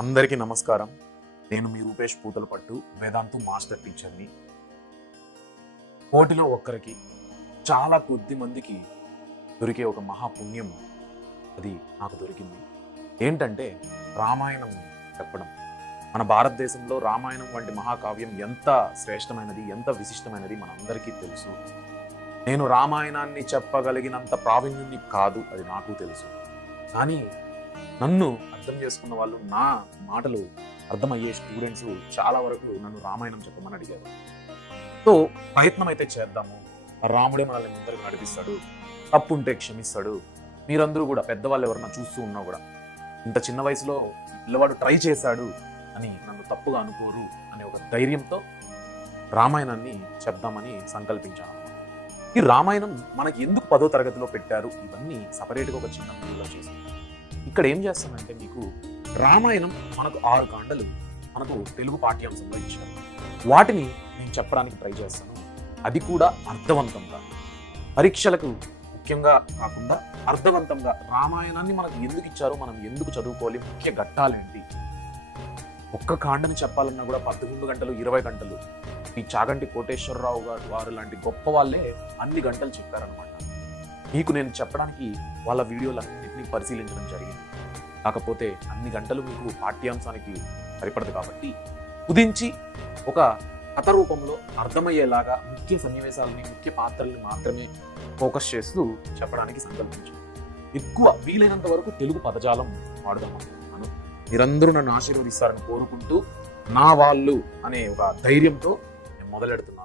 అందరికీ నమస్కారం. నేను మీ రూపేష్ పూతలపట్టు, వేదాంతు మాస్టర్ టీచర్ని. కోటిలో ఒక్కరికి, చాలా కొద్ది మందికి దొరికే ఒక మహాపుణ్యం అది నాకు దొరికింది. ఏంటంటే రామాయణం చెప్పడం. మన భారతదేశంలో రామాయణం వంటి మహాకావ్యం ఎంత శ్రేష్టమైనది, ఎంత విశిష్టమైనది మనందరికీ తెలుసు. నేను రామాయణాన్ని చెప్పగలిగినంత ప్రావీణ్యుని కాదు, అది నాకు తెలుసు. కానీ నన్ను అర్థం చేసుకున్న వాళ్ళు, నా మాటలు అర్థమయ్యే స్టూడెంట్స్ చాలా వరకు నన్ను రామాయణం చెప్పమని అడిగారు. సో ప్రయత్నం అయితే చేద్దాము. రాముడే మనల్ని ముందరకు నడిపిస్తాడు, తప్పు ఉంటే క్షమిస్తాడు. మీరందరూ కూడా పెద్దవాళ్ళు ఎవరన్నా చూస్తూ ఉన్నా కూడా ఇంత చిన్న వయసులో పిల్లవాడు ట్రై చేశాడు అని నన్ను తప్పుగా అనుకోరు అనే ఒక ధైర్యంతో రామాయణాన్ని చెప్దామని సంకల్పించాను. ఈ రామాయణం మనకి ఎందుకు 10వ తరగతిలో పెట్టారు, ఇవన్నీ సపరేట్గా ఒక చిన్న వీడియోలో చేశాను. ఇక్కడ ఏం చేస్తానంటే, మీకు రామాయణం మనకు 6 కాండలు మనకు తెలుగు పాఠ్యాంశంలో ఇచ్చారు. వాటిని నేను చెప్పడానికి ట్రై చేస్తాను, అది కూడా అర్థవంతంగా. పరీక్షలకు ముఖ్యంగా కాకుండా అర్థవంతంగా రామాయణాన్ని మనకు ఎందుకు ఇచ్చారో, మనం ఎందుకు చదువుకోవాలి, ముఖ్య ఘట్టాలేంటి. ఒక్క కాండని చెప్పాలన్నా కూడా 11 గంటలు 20 గంటలు. ఈ చాగంటి కోటేశ్వరరావు గారు వారు లాంటి గొప్ప వాళ్ళే అన్ని గంటలు చెప్పారనమాట. మీకు నేను చెప్పడానికి వాళ్ళ వీడియోలన్నింటినీ పరిశీలించడం జరిగింది. కాకపోతే అన్ని గంటలు మీకు పాఠ్యాంశానికి సరిపడదు కాబట్టి కుదించి ఒక కథ రూపంలో అర్థమయ్యేలాగా ముఖ్య సన్నివేశాలని, ముఖ్య పాత్రల్ని మాత్రమే ఫోకస్ చేస్తూ చెప్పడానికి సంకల్పించాను. ఎక్కువ వీలైనంత వరకు తెలుగు పదజాలం వాడదామనుకుంటున్నాను. మీరందరూ నన్ను ఆశీర్వదిస్తారని కోరుకుంటూ, నా వాళ్ళు అనే ఒక ధైర్యంతో నేను మొదలెడుతున్నాను.